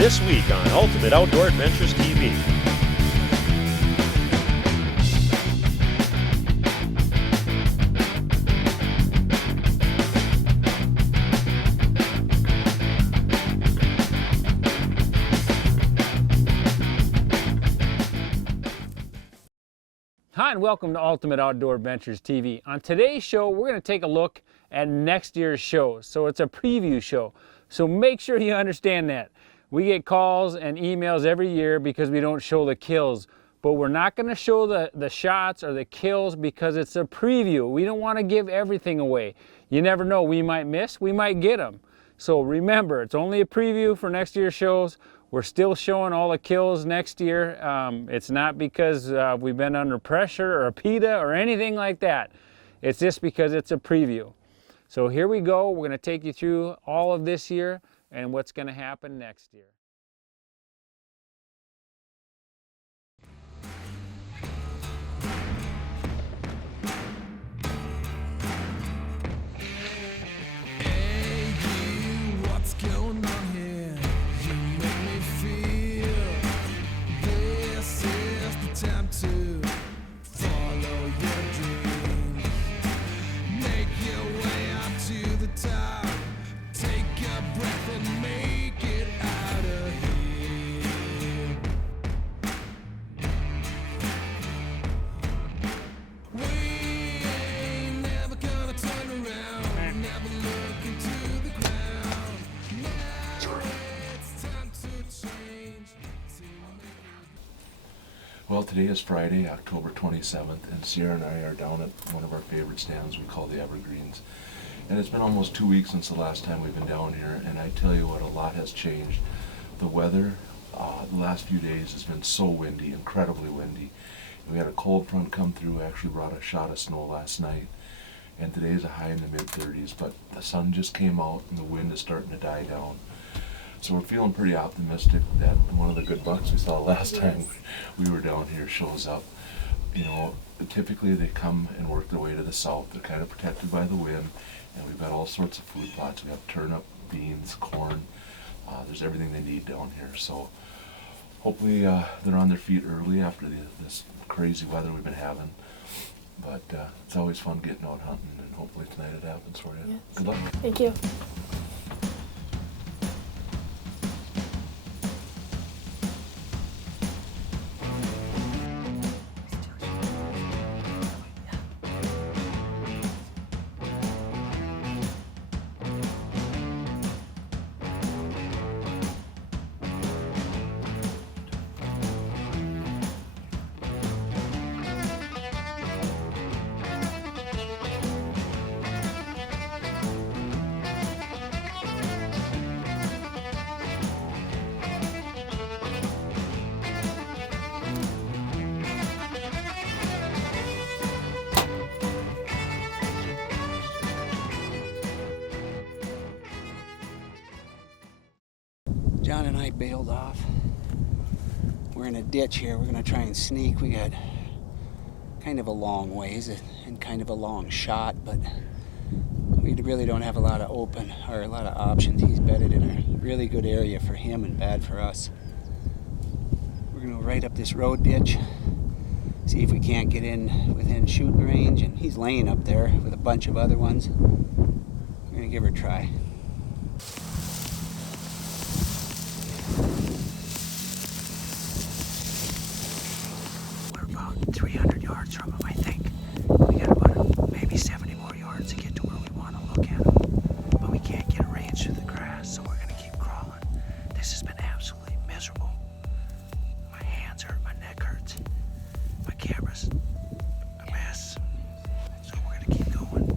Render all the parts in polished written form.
This week on Ultimate Outdoor Adventures TV. Hi, and welcome to Ultimate Outdoor Adventures TV. On today's show, we're going to take a look at next year's shows. So it's a preview show. So make sure you understand that. We get calls and emails every year because we don't show the kills. But we're not going to show the shots or the kills because it's a preview. We don't want to give everything away. You never know. We might miss. We might get them. So remember, it's only a preview for next year's shows. We're still showing all the kills next year. It's not because we've been under pressure or a PETA or anything like that. It's just because it's a preview. So here we go. We're going to take you through all of this year and what's going to happen next year. Hey you, what's going on here? You make me feel this is the time to follow your dreams. Make your way out to the top. Take a breath and make it out of here. We ain't never gonna turn around, never look into the ground. Now it's time to change. Well, today is Friday, October 27th, and Sierra and I are down at one of our favorite stands we call the Evergreens. And it's been almost 2 weeks since the last time we've been down here, and I tell you what, a lot has changed. The weather, the last few days has been so windy, incredibly windy. And we had a cold front come through, actually brought a shot of snow last night, and today's a high in the mid-30s, but the sun just came out and the wind is starting to die down. So we're feeling pretty optimistic that one of the good bucks we saw last time we were down here shows up. You know, typically they come and work their way to the south. They're kind of protected by the wind, and we've got all sorts of food plots. We have turnip, beans, corn. There's everything they need down here. So hopefully they're on their feet early after this crazy weather we've been having. But it's always fun getting out hunting, and hopefully tonight it happens for you. Yes. Good luck. Thank you. John and I bailed off. We're in a ditch here. We're gonna try and sneak. We got kind of a long ways and kind of a long shot, but we really don't have a lot of options. He's bedded in a really good area for him and bad for us. We're gonna go right up this road ditch, see if we can't get in within shooting range, and he's laying up there with a bunch of other ones. We're gonna give her a try. We're about 300 yards from him, I think. We got about maybe 70 more yards to get to where we want to look at him. But we can't get a range through the grass, so we're going to keep crawling. This has been absolutely miserable. My hands hurt, my neck hurts. My camera's a mess. So we're going to keep going.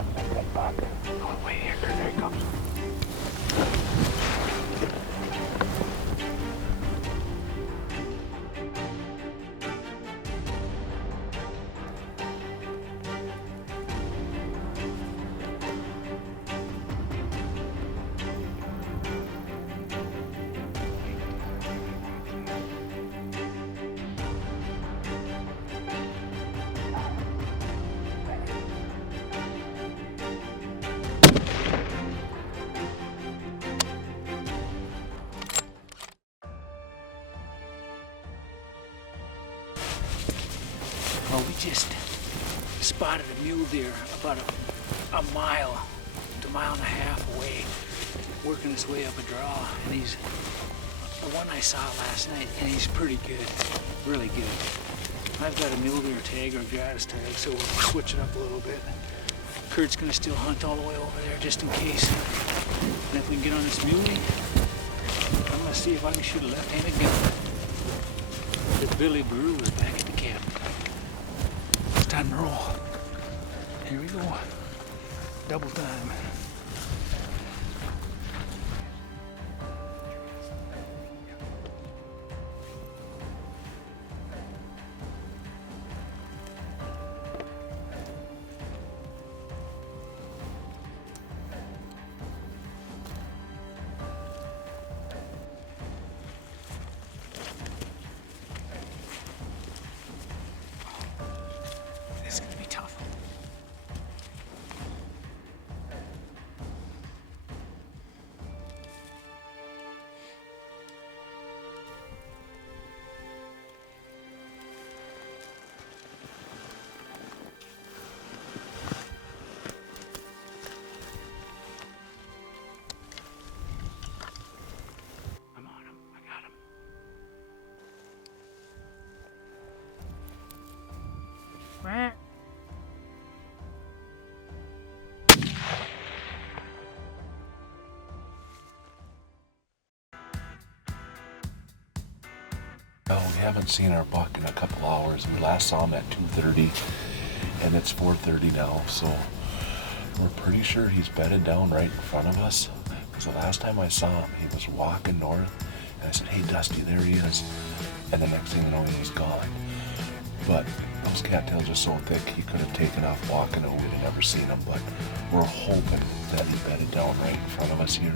Good buck. Oh, wait here, there he comes. Well, we just spotted a mule deer about a mile to a mile and a half away, working his way up a draw, and he's the one I saw last night, and he's pretty good, really good. I've got a mule deer tag or a gratis tag, so we'll switch it up a little bit. Kurt's gonna still hunt all the way over there just in case. And if we can get on this muley, I'm gonna see if I can shoot a left-handed gun. The Billy Brew is back at the camp. It's time to roll. Here we go. Double time. This is gonna be tough. I'm on him. I got him. Quack. Well, we haven't seen our buck in a couple hours. We last saw him at 2:30, and it's 4:30 now, so we're pretty sure he's bedded down right in front of us. Because the last time I saw him, he was walking north, and I said, "Hey, Dusty, there he is." And the next thing you know, he was gone. But those cattails are so thick, he could have taken off walking, and we'd have never seen him. But we're hoping that he bedded down right in front of us here.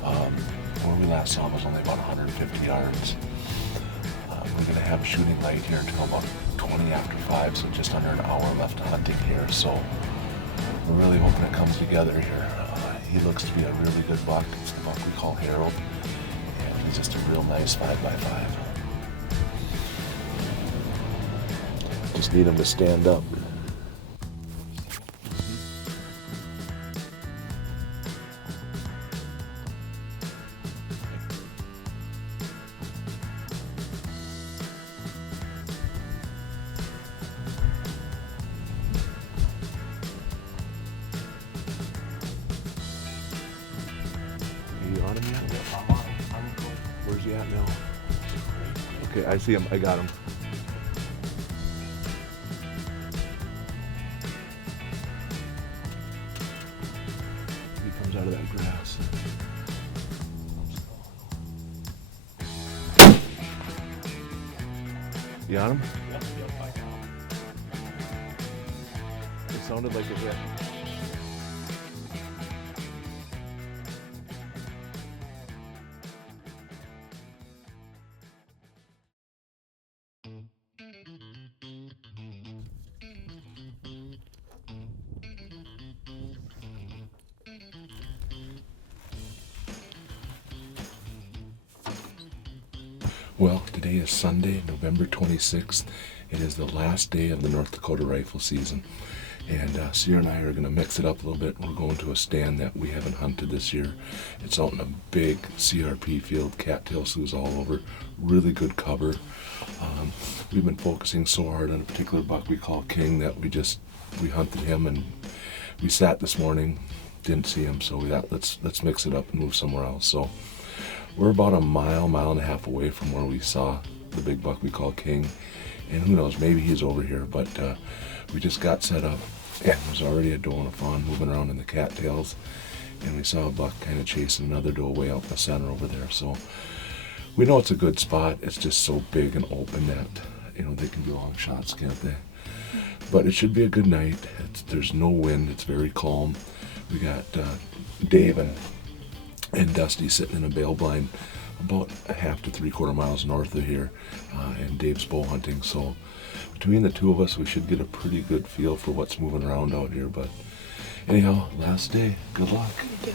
Where we last saw him was only about 150 yards. We're going to have shooting light here until about 20 after 5, so just under an hour left hunting here. So we're really hoping it comes together here. He looks to be a really good buck. It's the buck we call Harold, and he's just a real nice 5x5. Just need him to stand up. Are you on him yet? I'm on him. Where's he at now? Okay, I see him. I got him. He comes out of that grass. You on him? Yep, I got him. It sounded like a hit. Well, today is Sunday, November 26th. It is the last day of the North Dakota rifle season. And Sierra and I are going to mix it up a little bit. We're going to a stand that we haven't hunted this year. It's out in a big CRP field, cattail Sioux's all over, really good cover. We've been focusing so hard on a particular buck we call King that we hunted him, and we sat this morning, didn't see him, so we thought let's mix it up and move somewhere else. So we're about a mile and a half away from where we saw the big buck we call King, and who knows, maybe he's over here, but we just got set up. and was already a doe and a fawn moving around in the cattails, and we saw a buck kind of chasing another doe way out in the center over there. So we know it's a good spot. It's just so big and open that, you know, they can do long shots, can't they? But it should be a good night. There's no wind. It's very calm. We got Dave and Dusty sitting in a bale blind about a half to 3/4 miles north of here, and Dave's bow hunting. So between the two of us, we should get a pretty good feel for what's moving around out here. But anyhow, last day. Good luck. Thank you.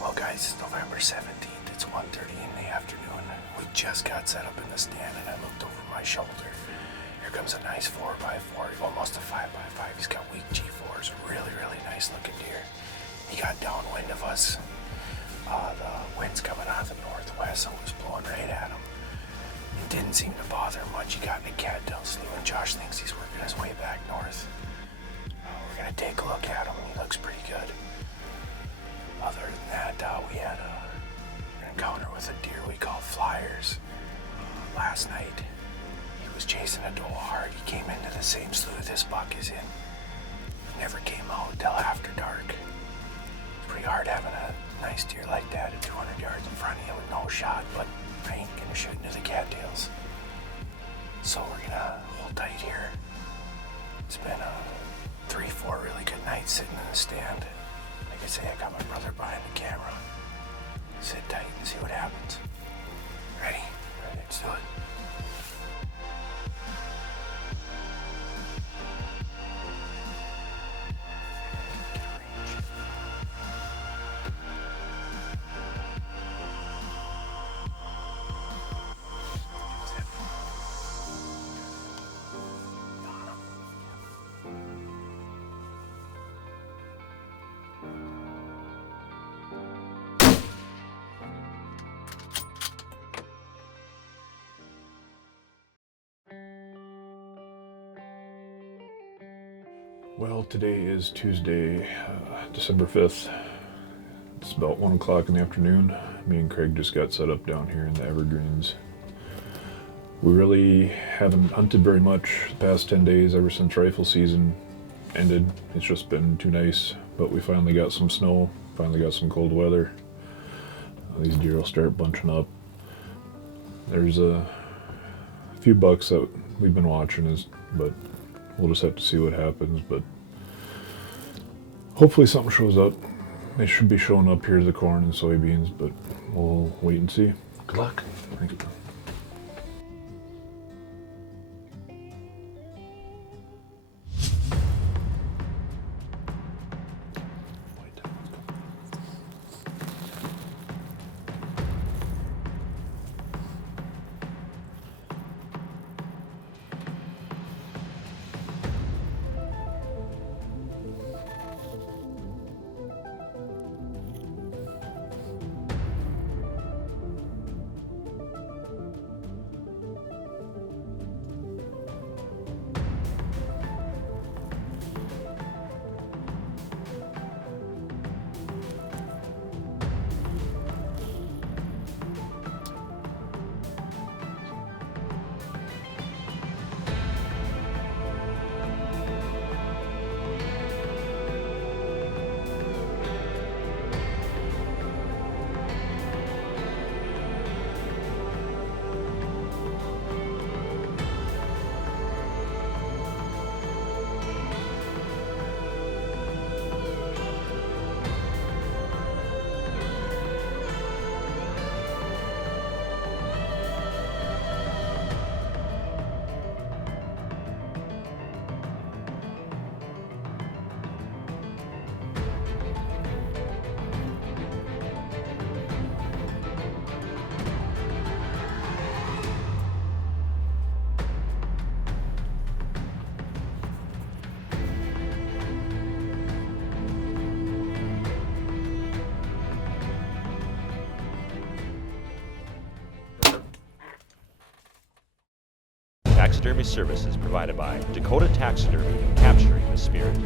Well guys, it's November 17th, it's 1:30 in the afternoon. We just got set up in the stand and I looked over my shoulder. Here comes a nice 4x4, almost a 5x5. He's got weak G4s, really, really nice looking deer. He got downwind of us. The wind's coming out of the northwest, so it was blowing right at him. It didn't seem to bother him much. He got in a cattail slough and Josh thinks he's working his way back north. We're gonna take a look at him. He looks pretty good. Other than that, we had an encounter with a deer we call Flyers last night. He was chasing a doe hard. He came into the same slough this buck is in. Never came out till after dark. It's pretty hard having a nice deer like that at 200 yards in front of you with no shot, but I ain't gonna shoot into the cattails. So we're gonna hold tight here. It's been 3-4 really good nights sitting in the stand. Like I say, I got my brother behind the camera. Sit tight and see what happens. Ready? Let's do it. Well, today is Tuesday, December 5th. It's about 1 o'clock in the afternoon. Me and Craig just got set up down here in the Evergreens. We really haven't hunted very much the past 10 days ever since rifle season ended. It's just been too nice, but we finally got some snow, finally got some cold weather. These deer will start bunching up. There's a few bucks that we've been watching, but we'll just have to see what happens, but hopefully something shows up. They should be showing up here, the corn and soybeans, but we'll wait and see. Good luck. Thank you. taxidermy services provided by Dakota Taxidermy, capturing the spirit.